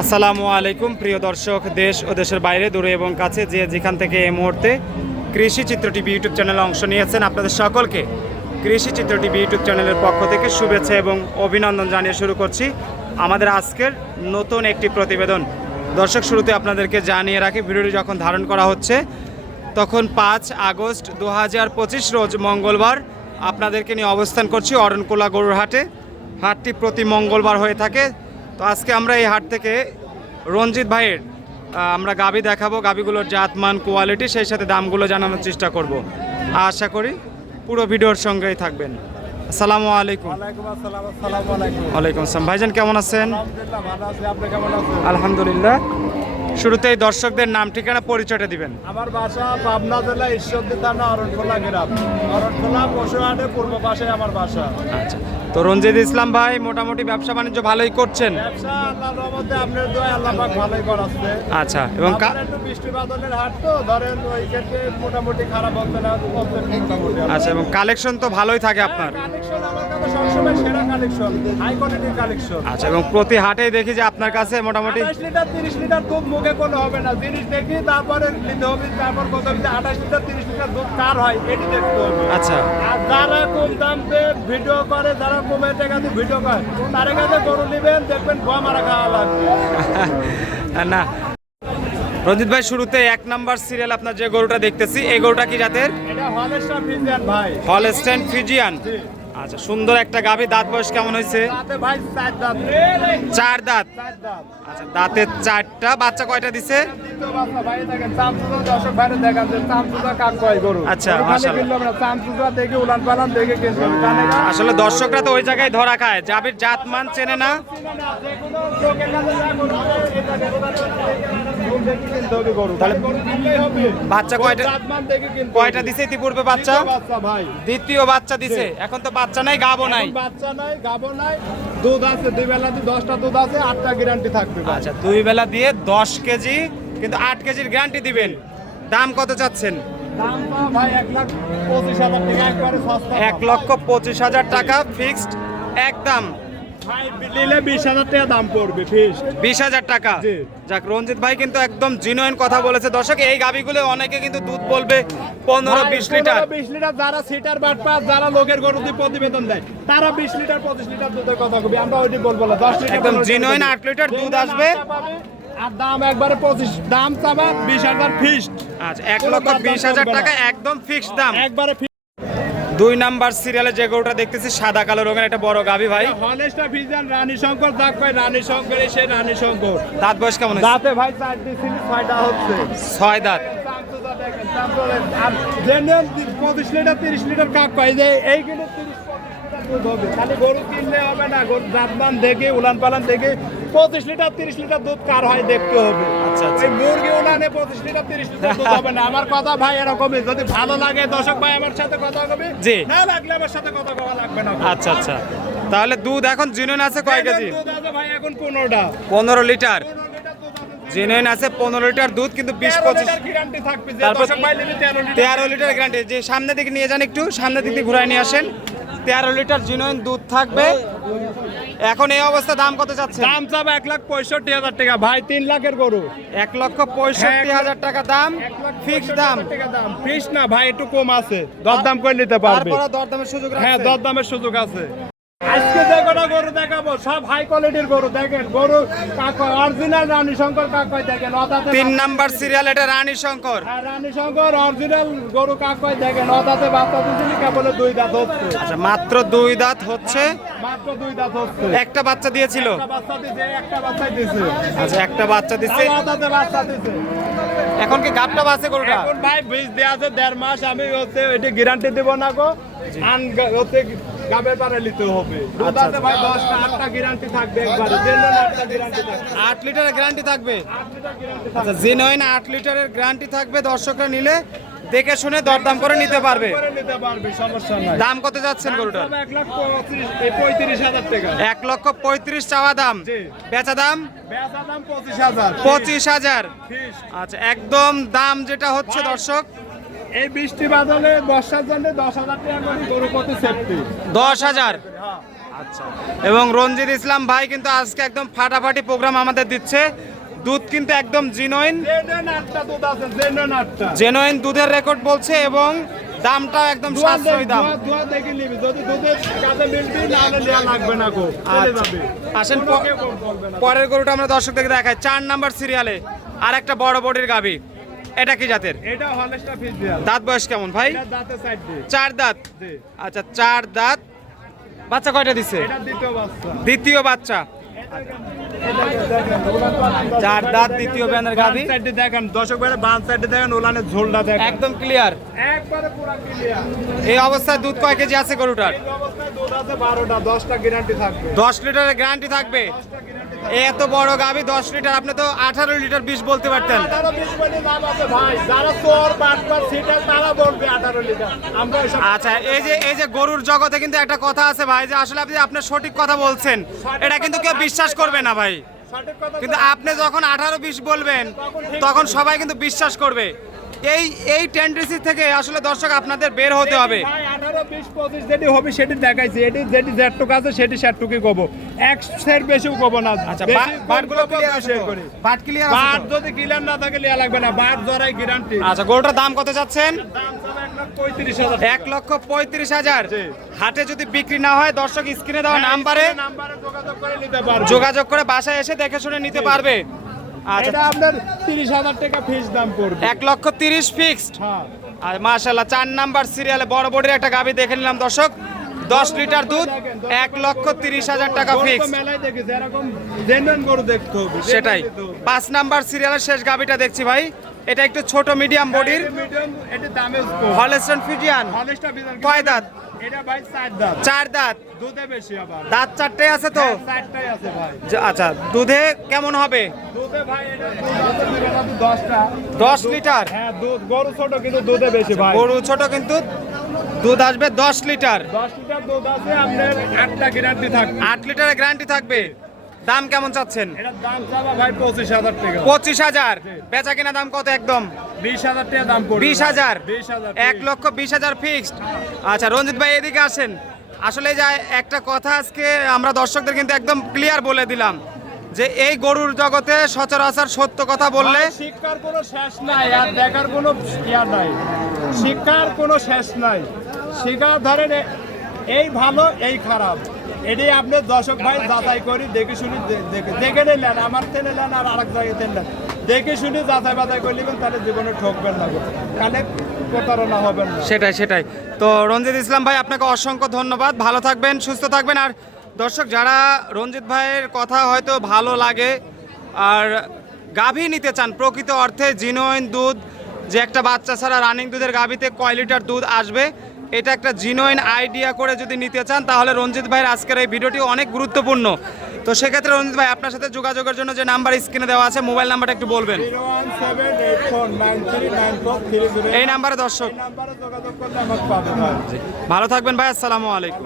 আসসালামু আলাইকুম প্রিয় দর্শক, দেশ ও দেশের বাইরে, দূরে এবং কাছে, যে যেখান থেকে এই মুহূর্তে কৃষি চিত্র টিভি ইউটিউব চ্যানেলে অংশ নিয়েছেন, আপনাদের সকলকে কৃষি চিত্র টিভি ইউটিউব চ্যানেলের পক্ষ থেকে শুভেচ্ছা এবং অভিনন্দন জানিয়ে শুরু করছি আমাদের আজকের নতুন একটি প্রতিবেদন। দর্শক, শুরুতে আপনাদেরকে জানিয়ে রাখি, ভিডিওটি যখন ধারণ করা হচ্ছে তখন 5 আগস্ট 2025 রোজ মঙ্গলবার আপনাদেরকে নিয়ে অবস্থান করছি অরণকুলা গরুর হাটে। হাটটি প্রতি মঙ্গলবার হয়ে থাকে। তো আজকে আমরা এই হাট থেকে রঞ্জিত ভাইয়ের আমরা গাভী দেখাবো, গাভীগুলোর জাতমান, কোয়ালিটি, সেই সাথে দামগুলো জানানোর চেষ্টা করব। আশা করি পুরো ভিডিওর সঙ্গেই থাকবেন। আসসালামু আলাইকুম। ওয়ালাইকুম আসসালাম। ভাইজান কেমন আছেন? আলহামদুলিল্লাহ। শুরুতেই দর্শকদের নাম, ঠিকানা, পরিচয়টা দিবেন। আমার বাসা পাবনা জেলা ঈশ্বরদী থানা অরণখোলা গ্রাম, অরণখোলা পশুহাটে পূর্ব পাশে আমার বাসা। আচ্ছা, তো রঞ্জিত ইসলাম ভাই মোটামুটি ব্যবসা বাণিজ্য ভালোই করছেন? ব্যবসা আল্লাহর রহমতে আপনার দোয়া আল্লাহ পাক ভালোই করাচ্ছে। আচ্ছা, এবং একটু বৃষ্টি বাদলের হাট তো ধরেন ওই ক্ষেত্রে মোটামুটি খারাপ বলতে না, মোটামুটি। আচ্ছা, এবং কালেকশন তো ভালোই থাকে আপনার? কালেকশন আমার কাছে সবসময় সেরা কালেকশন, হাই কোয়ালিটির কালেকশন। আচ্ছা, এবং প্রতি হাটেই দেখি যে আপনার কাছে মোটামুটি 28 লিটার 30 লিটার দুধ মুখে কোনো হবে না, জিনিস দেখি তারপরে নিতে হবে। তারপর কত 28 লিটার 30 লিটার দুধ কার হয় এটি দেখতে হবে। আচ্ছা, আর যারা কম দাম দিয়ে ভিডিও করে, যারা কমের টাকা দিয়ে ভিডিও করে, তার কাছে গরু নেবেন, দেখবেন গোয়া মারা খাওয়া লাগবে না। রঞ্জিত ভাই, শুরুতে 1 নাম্বার সিরিয়াল আপনার যে গরুটা দেখতেছি, এই গরুটা কি জাতের? এটা হলস্টাইন ফ্রিজিয়ান ভাই। Holstein Friesian. আচ্ছা, সুন্দর একটা গাভী। দাঁত বয়স কেমন হয়েছে? দাঁতে ভাই 4 দাঁত। 4 দাঁত। 4 দাঁত। আচ্ছা, দাঁতে 4টা। বাচ্চা কয়টা দিছে? দ্বিতীয় বাচ্চা ভাই। দেখেন চামচুদা, দর্শক ভাইরে দেখান যে চামচুদা কাক কয় গরু। আচ্ছা, গরু খালি মাশাআল্লাহ। কিনলাম না, চামচুদা দেখে উলান পালান দেখে কিনতে হবে। জানে না? আসলে দর্শকরা তো ওই জায়গায় ধরা খায়, গাভীর জাত মান চেনে না। যেকোনো লোকের কাছে যা গরু আছে, এটা গরু দেখে কিনতে হবে গরু। তাহলে গরু কিনলেই হবে। বাচ্চা কয়টা? জাতমান দেখে কিনতে হবে। কয়টা দিছে ইতিপূর্বে বাচ্চা? দ্বিতীয় বাচ্চা ভাই। দ্বিতীয় বাচ্চা দিছে। এখন তো বাচ্চা নাই, গাবও নাই। এখন বাচ্চা নাই, গাবো নাই, দুধ আছে, 2 বেলা দিয়ে 10টা দুধ আছে, 8টা গ্যারান্টি থাকবে ভাই। আচ্ছা, 2 বেলা দিয়ে 10 কেজি, কিন্তু 8 কেজির গ্যারান্টি দিবেন। দাম কত চাচ্ছেন? দাম তো ভাই 1,25,000 টাকা, একবারে সস্তা। 1,25,000 টাকা ফিক্সড একদম। ভাই নিলে 20,000 টাকা দাম পড়বে ফিক্সড। 20,000 টাকা। জি। যাক, রঞ্জিত ভাই কিন্তু একদম জিনুইন কথা বলেছে। দর্শক, এই গাভীগুলো অনেকে কিন্তু দুধ বলবে 15-20 লিটার। 20 লিটার যারা সিটার বাটপাস, যারা লোকের গরু দিয়ে প্রতিবেদন দেয়, তারা 20 লিটার 25 লিটার দুধের কথা কবি, আমরা ওইটি বলবো না। 10 লিটার একদম 15 লিটার genuine বলবো। 8 লিটার দুধ আসবে। আর দাম একবারে 25, দাম চাবা 20,000 ফিক্সড। আচ্ছা, 1,20,000 টাকা একদম ফিক্সড দাম। একবারে 2 নাম্বার সিরিয়ালে যে গরুটা দেখতেছি সাদা কালো রঙের, একটা বড় গাভী ভাই। হলস্টাইন ফ্রিজিয়ান রানী শঙ্কর, যাক ভাই রানী শঙ্কর, সেই রানী শঙ্কর। দাঁত বয়স কেমন হয়েছে? দাঁতে ভাই 4 দিছিল, 6টা হচ্ছে। 6 দাঁত। চামচুদা দেখেন, চামচুদা। আর জেনুইন 25 লিটার 30 লিটার কাক পাই যে এইগুলো 30-35 লিটার দুধ হবে। খালি গরু কিনলে হবে না, গরু জাতমান দেখে, উলান পালান দেখে 25 লিটার 30 লিটার দুধ কার হয় দেখতে হবে। আচ্ছা, আচ্ছা। এই মুরগি উলানে 25 লিটার 30 লিটার দুধ হবে না। আমার কথা ভাই এরকমই, যদি ভালো লাগে দর্শক ভাই আমার সাথে কথা হবে, জি। না লাগলে আমার সাথে কথা কওয়া লাগবে না। আচ্ছা, আচ্ছা। তাহলে দুধ এখন জিনুইন আছে কয় কেজি? দুধ আছে ভাই এখন 15টা। 15 লিটার 15 লিটার দুধ আছে। জিনুইন আছে, 15 লিটার দুধ, কিন্তু 20-25 গ্যারান্টি থাকবে যে তারপর দর্শক ভাই নেবে 13 লিটার। 13 litre guarantee. যে সামনের দিকে নিয়ে যান, একটু সামনের দিক দিয়ে ঘুরায় নিয়ে আসেন। 13 লিটার জিনুইন দুধ থাকবে। এখন এই অবস্থা দাম কত যাচ্ছে? দাম চাবে 1,65,000 টাকা ভাই, 3 লাখের গরু। 1,65,000 টাকা দাম ফিক্সড দাম। ফিক্স না ভাই, একটু কম আছে, দরদাম করে নিতে পারবে। তারপরে দরদামের সুযোগ হ্যাঁ, রাখছে? দরদামের সুযোগ আছে। আজকে যে কটা গরু দেখাবো সব হাই কোয়ালিটির গরু। দেখেন গরু কাকা অরিজিনাল রানী শঙ্কর কাকাই, দেখেন অদাতে 3 নাম্বার সিরিয়াল, এটা রানী শঙ্কর। হ্যাঁ, রানী শঙ্কর অরিজিনাল গরু কাকাই, দেখেন অদাতে বাচ্চা দিয়েছিলি, কেবল 2 দাঁত হচ্ছে। আচ্ছা, মাত্র 2 দাঁত হচ্ছে। মাত্র 2 দাঁত হচ্ছে। একটা বাচ্চা দিয়েছিল? একটা বাচ্চা দিছে, একটা বাচ্চাই দিছে। আচ্ছা, একটা বাচ্চা দিছে। অদাতে বাচ্চা দিছে। এখন কি গাবটা বাসে গরুটা? এখন ভাই বীজ দেয়া আছে 1.5 মাস, আমি হচ্ছে এটা গ্যারান্টি দেব না গো। আন হচ্ছে গাবের পারে নিতে হবে। দুধ আচ্ছা, আছে ভাই 10টা, 8টা গ্যারান্টি থাকবে একবারে। জেনুইন 8টা গ্যারান্টি থাকবে। 8 লিটারের গ্যারান্টি থাকবে। 8 লিটার গ্যারান্টি আচ্ছা, জিনুইন 8 লিটারের গ্যারান্টি থাকবে। দর্শকরা নিলে দেখে শুনে দরদাম করে নিতে পারবে। করে নিতে পারবে, সমস্যা নাই। দাম কত যাচ্ছেন গরুটার? 1,35,000 টাকা। 1,35,000 চাওয়া দাম। জি। বেচা দাম বেচা দাম 25,000। 25,000। ফিক্স। আচ্ছা, একদম দাম যেটা হচ্ছে দর্শক এই বৃষ্টি বাদলে বর্ষার জন্য 10,000 টাকা করে গরু প্রতি সেফটি। 10,000। হ্যাঁ। আচ্ছা, এবং রঞ্জিত ইসলাম ভাই কিন্তু আজকে একদম ফাটাফাটি প্রোগ্রাম আমাদের দিচ্ছে। দুধ কিন্তু একদম জেনুইন দুধের রেকর্ড বলছে এবং দামটাও একদম সাশ্রয়ী দাম। আসেন পরের গরুটা আমরা দর্শকদেরকে দেখাই। 4 নাম্বার সিরিয়ালে আর একটা বড় বডির গাভী। এটা কি জাতের? দাঁত বয়স কেমন ভাই? 4 দাঁত। আচ্ছা, 4 দাঁত। বাচ্চা কয়টা দিছে? দ্বিতীয় বাচ্চা। 4 দাঁত, দ্বিতীয় ব্যানের গাভী। দেখেন দর্শক ভাই, বাম সাইডে দেখেন ওলানের ঝোলটা দেখেন একদম ক্লিয়ার, একবারে পুরো ক্লিয়ার। এই অবস্থায় দুধ কয় কেজি আছে গরুটার? এই অবস্থায় দুধ আছে 12টা, 10টা গ্যারান্টি থাকবে। 10 লিটারের গ্যারান্টি থাকবে। এত বড় গাভী 10 লিটার, আপনি তো 18 লিটার 20 বলতে পারতেন। 18-20 বলে নাম আছে ভাই, যারা চোর বাটপার সেটা তারা বলবে 18 লিটার। আমরা এসব আচ্ছা, এই যে গরুর জগতে কিন্তু একটা কথা আছে ভাই, যে আসলে আপনি আপনার সঠিক কথা বলছেন, এটা কিন্তু কেউ বিশ্বাস করবে না ভাই। সঠিক কথা কিন্তু আপনি যখন 18-20 বলবেন তখন সবাই কিন্তু বিশ্বাস করবে। এই টেন্ডেন্সি থেকে আসলে দর্শক আপনাদের বের হতে হবে। ভাই 18-20-25 যেটি হবে সেটি দেখাইছি, এটি যেটি যেটুকু আছে সেটি সেটুকুই কব, এক সের বেশিও কব না। আচ্ছা, বেশি বাটগুলো কব, ক্লিয়ার বেশি আছে? করি। বাট ক্লিয়ার আছে? বাট যদি ক্লিয়ার না থাকে লিয়া লাগবে না, বাট জরাই গ্যারান্টি। আচ্ছা, গরুটার দাম কত যাচ্ছেন? দাম চাবে 1,35,000। 1,35,000। জি। হাটে যদি বিক্রি না হয় দর্শক স্ক্রিনে দেওয়া নাম্বারে যোগাযোগ করে নিতে পারবে। যোগাযোগ করে বাসায় এসে দেখে শুনে নিতে পারবে। আচ্ছা, এটা আপনার 30,000 টাকা ফিস দাম পড়বে। 1,30,000 ফিক্সড। হ্যাঁ, আর মাশাআল্লাহ 4 নাম্বার সিরিয়ালে বড় বডির একটা গাভী দেখে নিলাম দর্শক। 10 লিটার দুধ, 1,30,000 টাকা গরু তো ফিক্স। মেলায় দেখেছি, এরকম জেনুইন গরু দেখতে হবে। সেটাই। 5 নাম্বার সিরিয়ালের শেষ গাভীটা দেখছি ভাই। এটা একটু ছোট মিডিয়াম বডির মিডিয়াম, এটা দামে কম। Holstein Friesian. হলস্টাইন ফ্রিজিয়ান কয় দাঁত? এটা ভাই 4 দাঁত। 4 দাঁত। দুধে বেশি আবার। দাঁত 4টে আছে তো? 4টাই আছে ভাই। আচ্ছা, দুধে কেমন হবে? দুধে ভাই এটা দুধ আছে মিনিমাম 10টা। 10 লিটার। হ্যাঁ, দুধ গরু ছোট কিন্তু দুধে বেশি ভাই। গরু ছোট কিন্তু দুধ আসবে 10 লিটার। 10 লিটার দুধ আছে, আপনার 8টা গ্যারান্টি থাকবে। 8 লিটারের গ্যারান্টি থাকবে। দাম কেমন চাচ্ছেন? এটার দাম চাবা ভাই 25,000 টাকা। 25,000। বেচা কিনা দাম কত? একদম 20,000 টাকা দাম পড়বে। 20,000। 20,000। 1,20,000 ফিক্সড। আচ্ছা রঞ্জিত ভাই এদিকে আসেন। আসলে যা একটা কথা আজকে আমরা দর্শকদের কিন্তু একদম ক্লিয়ার বলে দিলাম যে এই গরুর জগতে সচরাচর সত্য কথা বললে ভাই, শিক্ষার কোনো শেষ নাই আর দেখার কোনো ইয়া নাই। শিক্ষার কোনো শেষ নাই। শিক্ষা ধরেন এই ভালো এই খারাপ, এটি আপনি দর্শক ভাই যাচাই করি দেখে শুনি দেখে নিলেন, আমার থেকে নেন আর আরেক জায়গায় নেন, দেখে শুনি যাচাই বাছাই করে নেবেন, তাহলে জীবনে ঠকবেন না, তাহলে প্রতারণা হবেন না। সেটাই। তো রঞ্জিত ইসলাম ভাই আপনাকে অসংখ্য ধন্যবাদ। ভালো থাকবেন, সুস্থ থাকবেন। আর দর্শক যারা রঞ্জিত ভাইয়ের কথা হয়তো ভালো লাগে আর গাভী নিতে চান, প্রকৃত অর্থে জিনুইন দুধ, যে একটা বাচ্চা ছাড়া রানিং দুধের গাভীতে কয় লিটার দুধ আসবে, এটা একটা জিনুইন আইডিয়া করে যদি নিতে চান তাহলে রঞ্জিত ভাইয়ের আজকের এই ভিডিওটি অনেক গুরুত্বপূর্ণ। তো সেক্ষেত্রে রঞ্জিত ভাই আপনার সাথে যোগাযোগের জন্য যে নাম্বার স্ক্রিনে দেওয়া আছে, মোবাইল নাম্বারটা একটু বলবেন। 01784939430। এই নাম্বারে দর্শক নাম্বারে যোগাযোগ করলে আমাকে পাবেন। ভালো থাকবেন ভাই, আসসালামু আলাইকুম।